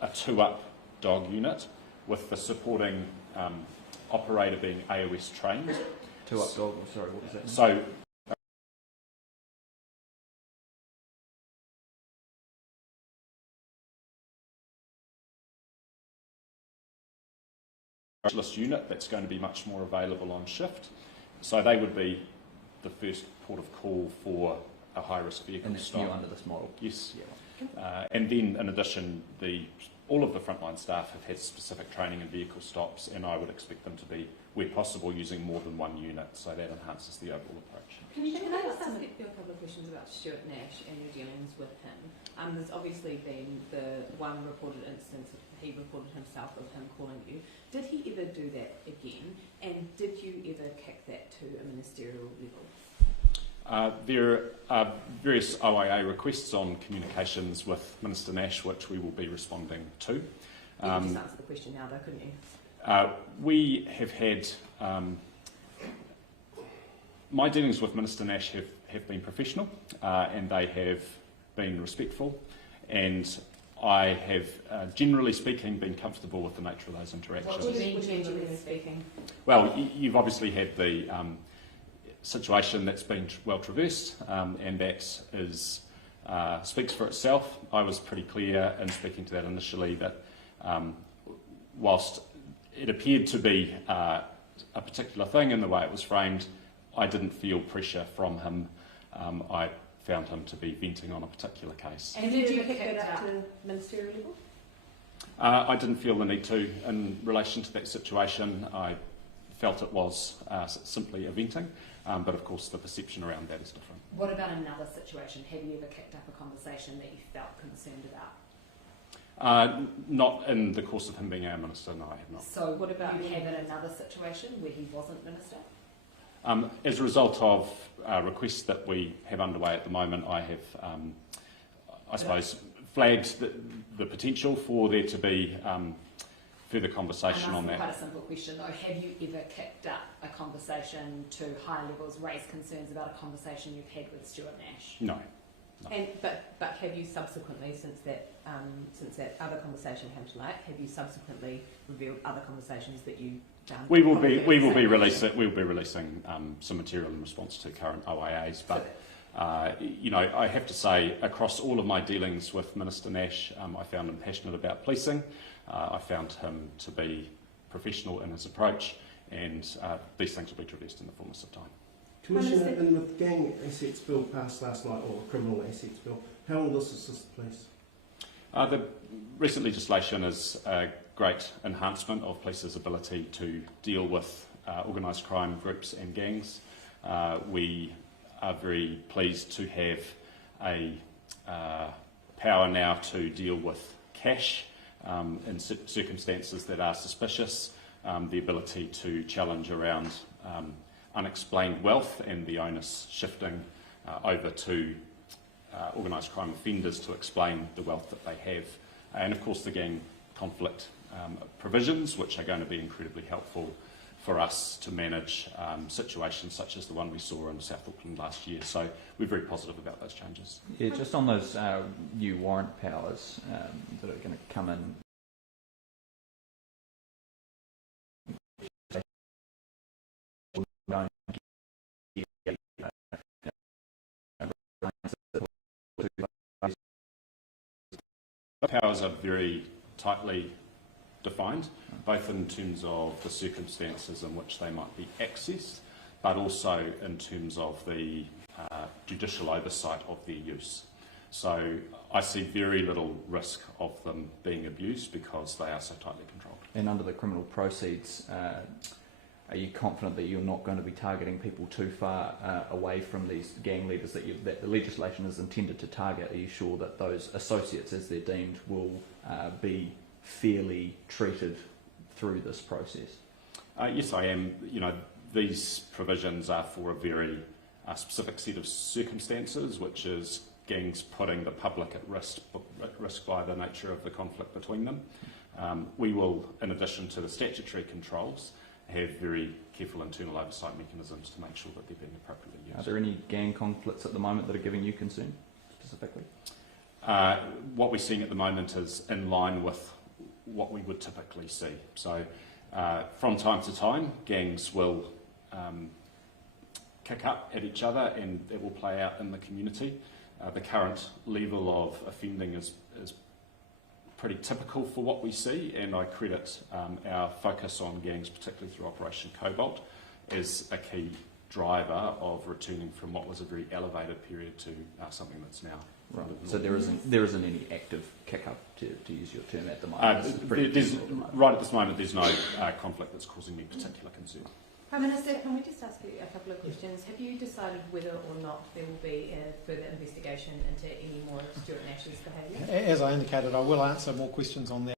a two-up dog unit with the supporting operator being AOS trained. Two-up dog, sorry, what does that mean? So, specialist unit that's going to be much more available on shift. So they would be the first port of call for a high-risk vehicle stop. And it's new under this model? Yes. Yeah. And then, in addition, all of the frontline staff have had specific training in vehicle stops, and I would expect them to be, where possible, using more than one unit, so that enhances the overall approach. Can I just ask you a couple of questions about Stuart Nash and your dealings with him? There's obviously been the one reported instance of he reported himself of him calling you. Did he ever do that again? And did you ever kick that to a ministerial level? There are various OIA requests on communications with Minister Nash, which we will be responding to. You could just answer the question now, though, couldn't you? We have had my dealings with Minister Nash have been professional, and they have been respectful, and I have, generally speaking, been comfortable with the nature of those interactions. What do you mean, generally speaking? Well, you've obviously had the situation that's been well traversed, and that is speaks for itself. I was pretty clear in speaking to that initially that whilst it appeared to be a particular thing in the way it was framed, I didn't feel pressure from him. I found him to be venting on a particular case. And did you pick it up to ministerial level? I didn't feel the need to in relation to that situation. I felt it was simply a venting, but of course the perception around that is different. What about another situation? Have you ever kicked up a conversation that you felt concerned about? Not in the course of him being our minister, no, I have not. So what about you have in another situation where he wasn't minister? As a result of requests that we have underway at the moment, I have, I suppose, flagged the potential for there to be further conversation on that. Quite a simple question though. Have you ever kicked up a conversation to higher levels, raised concerns about a conversation you've had with Stuart Nash? No. And but have you subsequently, since that other conversation came to light, have you subsequently revealed other conversations that you done? We will be releasing some material in response to current OIAs, but you know, I have to say, across all of my dealings with Minister Nash, I found him passionate about policing. I found him to be professional in his approach, and these things will be traversed in the fullness of time. Commissioner, in the gang assets bill passed last night, or the criminal assets bill, how will this assist the police? The recent legislation is a great enhancement of police's ability to deal with organised crime groups and gangs. We are very pleased to have a power now to deal with cash in circumstances that are suspicious, the ability to challenge around unexplained wealth and the onus shifting over to organised crime offenders to explain the wealth that they have. And of course the gang conflict provisions, which are going to be incredibly helpful for us to manage situations such as the one we saw in South Auckland last year. So we're very positive about those changes. Yeah, just on those new warrant powers that are going to come in. Powers are very tightly defined, both in terms of the circumstances in which they might be accessed, but also in terms of the judicial oversight of their use. So I see very little risk of them being abused because they are so tightly controlled. And under the criminal proceeds, are you confident that you're not going to be targeting people too far away from these gang leaders that the legislation is intended to target? Are you sure that those associates, as they're deemed, will be fairly treated through this process? Yes, I am. You know, these provisions are for a very specific set of circumstances, which is gangs putting the public at risk by the nature of the conflict between them. We will, in addition to the statutory controls, have very careful internal oversight mechanisms to make sure that they're being appropriately used. Are there any gang conflicts at the moment that are giving you concern, specifically? What we're seeing at the moment is in line with what we would typically see. So from time to time, gangs will kick up at each other and it will play out in the community. The current level of offending is pretty typical for what we see, and I credit our focus on gangs, particularly through Operation Cobalt, as a key driver of returning from what was a very elevated period to something that's now. Right. So there isn't any active kick-up, to use your term, at the moment. Right at this moment, there's no conflict that's causing me particular concern. Prime Minister, can we just ask you a couple of questions? Have you decided whether or not there will be a further investigation into any more of Stuart Nash's behaviour? As I indicated, I will answer more questions on that.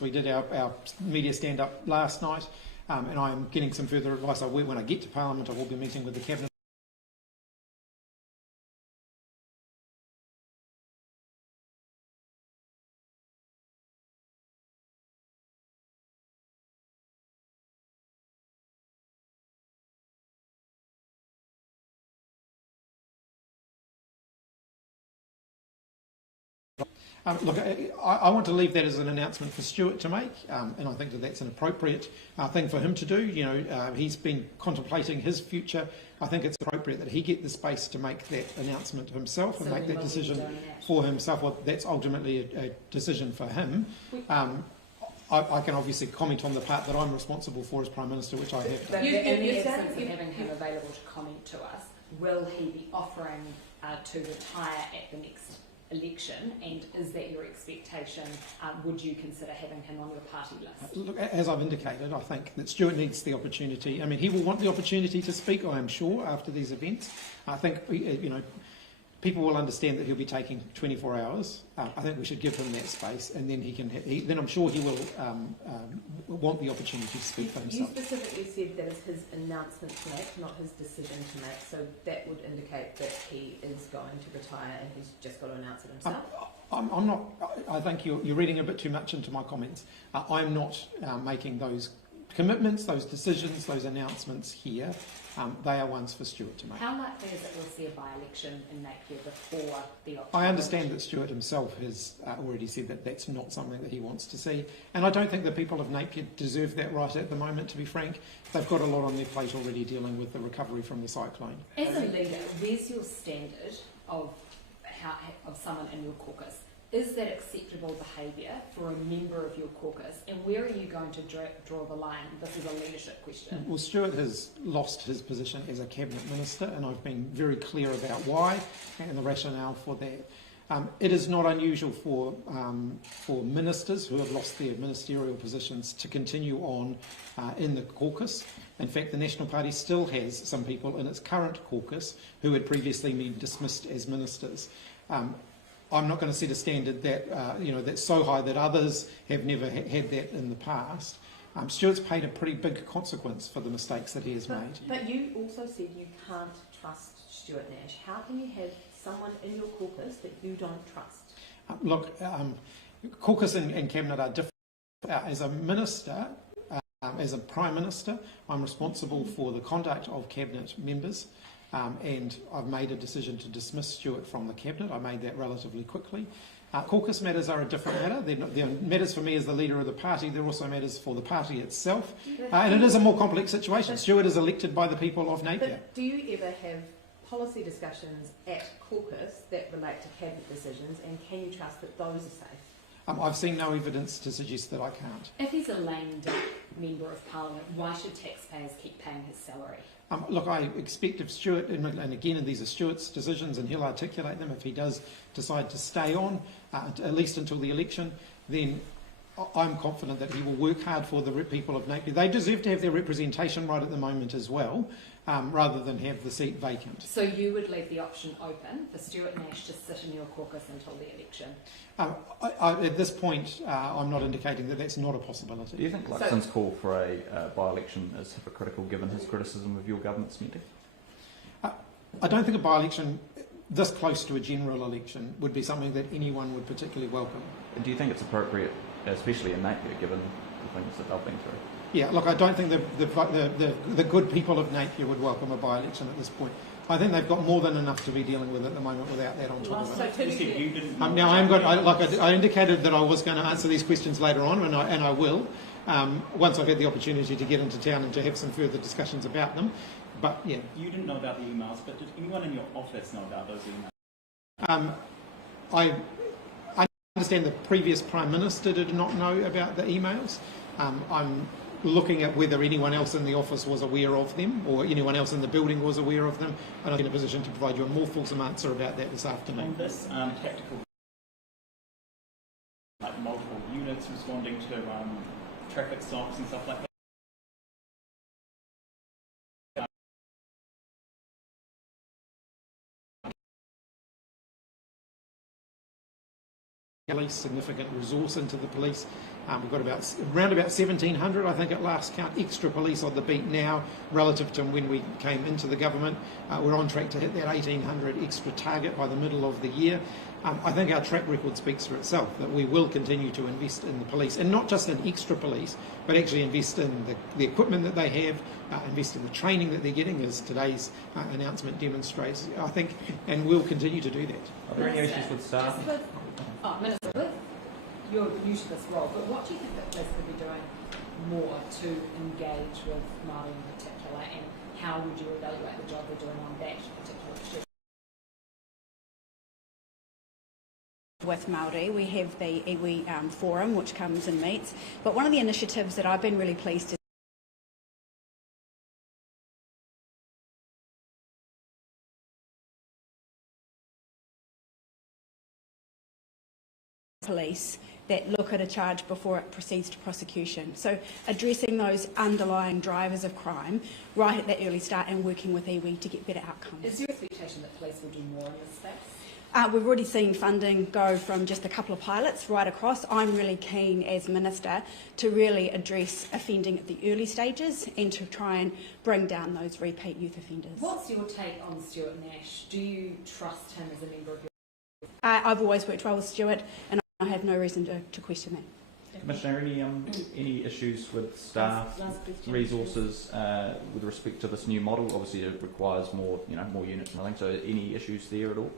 We did our media stand-up last night, and I'm getting some further advice. When I get to Parliament, I will be meeting with the Cabinet. Look, I want to leave that as an announcement for Stuart to make, and I think that that's an appropriate thing for him to do. You know, he's been contemplating his future. I think it's appropriate that he get the space to make that announcement himself and make that decision for himself. Well, that's ultimately a decision for him. I can obviously comment on the part that I'm responsible for as Prime Minister, which I have done. In the absence of having him available to comment to us, will he be offering to retire at the next election, and is that your expectation? Would you consider having him on your party list? Look, as I've indicated, I think that Stuart needs the opportunity. I mean, he will want the opportunity to speak, I am sure, after these events. I think, you know, people will understand that he'll be taking 24 hours. I think we should give him that space, and then then I'm sure he will want the opportunity to speak for himself. You specifically said that it's his announcement to make, not his decision to make, so that would indicate that he is going to retire and he's just got to announce it himself? I'm not. I think you're reading a bit too much into my comments. I'm not making those commitments, those decisions, those announcements here. They are ones for Stuart to make. How likely is it we'll see a by-election in Napier before the October? I understand that Stuart himself has already said that that's not something that he wants to see, and I don't think the people of Napier deserve that right at the moment, to be frank. They've got a lot on their plate already dealing with the recovery from the cyclone. As a leader, where's your standard of someone in your caucus? Is that acceptable behaviour for a member of your caucus? And where are you going to draw the line? This is a leadership question. Well, Stuart has lost his position as a Cabinet Minister, and I've been very clear about why and the rationale for that. It is not unusual for ministers who have lost their ministerial positions to continue on in the caucus. In fact, the National Party still has some people in its current caucus who had previously been dismissed as ministers. I'm not going to set a standard that that's so high that others have never had that in the past. Stuart's paid a pretty big consequence for the mistakes that he has made. But you also said you can't trust Stuart Nash. How can you have someone in your caucus that you don't trust? Look, caucus and cabinet are different. As a minister, as a Prime Minister, I'm responsible for the conduct of cabinet members. And I've made a decision to dismiss Stuart from the Cabinet. I made that relatively quickly. Caucus matters are a different matter. They're matters for me as the leader of the party. They're also matters for the party itself. And it is a more complex situation. Stuart is elected by the people of Napier. But do you ever have policy discussions at caucus that relate to Cabinet decisions, and can you trust that those are safe? I've seen no evidence to suggest that I can't. If he's a lame duck member of Parliament, why should taxpayers keep paying his salary? Look, I expect if Stuart, and again, these are Stuart's decisions and he'll articulate them, if he does decide to stay on, at least until the election, then I'm confident that he will work hard for the people of Napier. They deserve to have their representation right at the moment as well, rather than have the seat vacant. So you would leave the option open for Stuart Nash to sit in your caucus until the election? At this point, I'm not indicating that that's not a possibility. Do you think Luxon's call for a by-election is hypocritical given his criticism of your government's spending? I don't think a by-election this close to a general election would be something that anyone would particularly welcome. And do you think it's appropriate, especially in Napier, given the things that they've been through? Yeah, look, I don't think the good people of Napier would welcome a by-election at this point. I think they've got more than enough to be dealing with at the moment without that on top of it. Now, I indicated that I was going to answer these questions later on, and I will, once I've had the opportunity to get into town and to have some further discussions about them. But yeah. You didn't know about the emails, but did anyone in your office know about those emails? I understand the previous Prime Minister did not know about the emails. I'm looking at whether anyone else in the office was aware of them or anyone else in the building was aware of them, and I'm in a position to provide you a more fulsome answer about that this afternoon. On this tactical, like multiple units responding to traffic stops and stuff like that. Police, significant resource into the police. We've got around about 1,700, I think, at last count, extra police on the beat now relative to when we came into the government. We're on track to hit that 1,800 extra target by the middle of the year. I think our track record speaks for itself, that we will continue to invest in the police, and not just in extra police, but actually invest in the equipment that they have, invest in the training that they're getting, as today's announcement demonstrates, I think, and we'll continue to do that. Are there any issues with staff? Minister, with you're new to this role, but what do you think that police could be doing more to engage with Māori in particular, and how would you evaluate the job they're doing on that particular issue? With Māori, we have the iwi forum, which comes and meets, but one of the initiatives that I've been really pleased to police that look at a charge before it proceeds to prosecution. So addressing those underlying drivers of crime right at that early start and working with iwi to get better outcomes. Is your expectation that police will do more in this space? We've already seen funding go from just a couple of pilots right across. I'm really keen as Minister to really address offending at the early stages and to try and bring down those repeat youth offenders. What's your take on Stuart Nash? Do you trust him as a member of your... I've always worked well with Stuart, and I have no reason to question that. Commissioner, any issues with staff, resources with respect to this new model? Obviously, it requires more units and everything. So, any issues there at all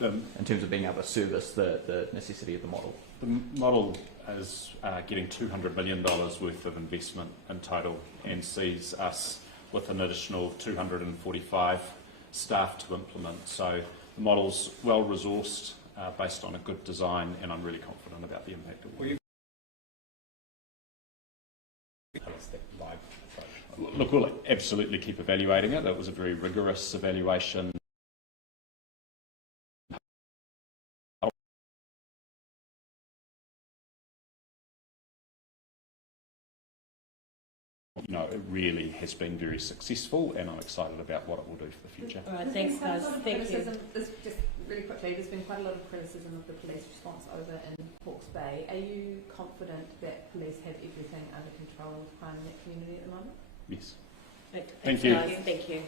in terms of being able to service the necessity of the model? The model is getting $200 million worth of investment in total, and sees us with an additional 245 staff to implement. So, the model's well resourced, based on a good design, and I'm really confident about the impact it will have. Look, we'll absolutely keep evaluating it. That was a very rigorous evaluation. It really has been very successful, and I'm excited about what it will do for the future. All right, thanks guys. Thank you. Just really quickly, there's been quite a lot of criticism of the police response over in Hawke's Bay. Are you confident that police have everything under control with crime in that community at the moment? Yes. Thank you. Thank you.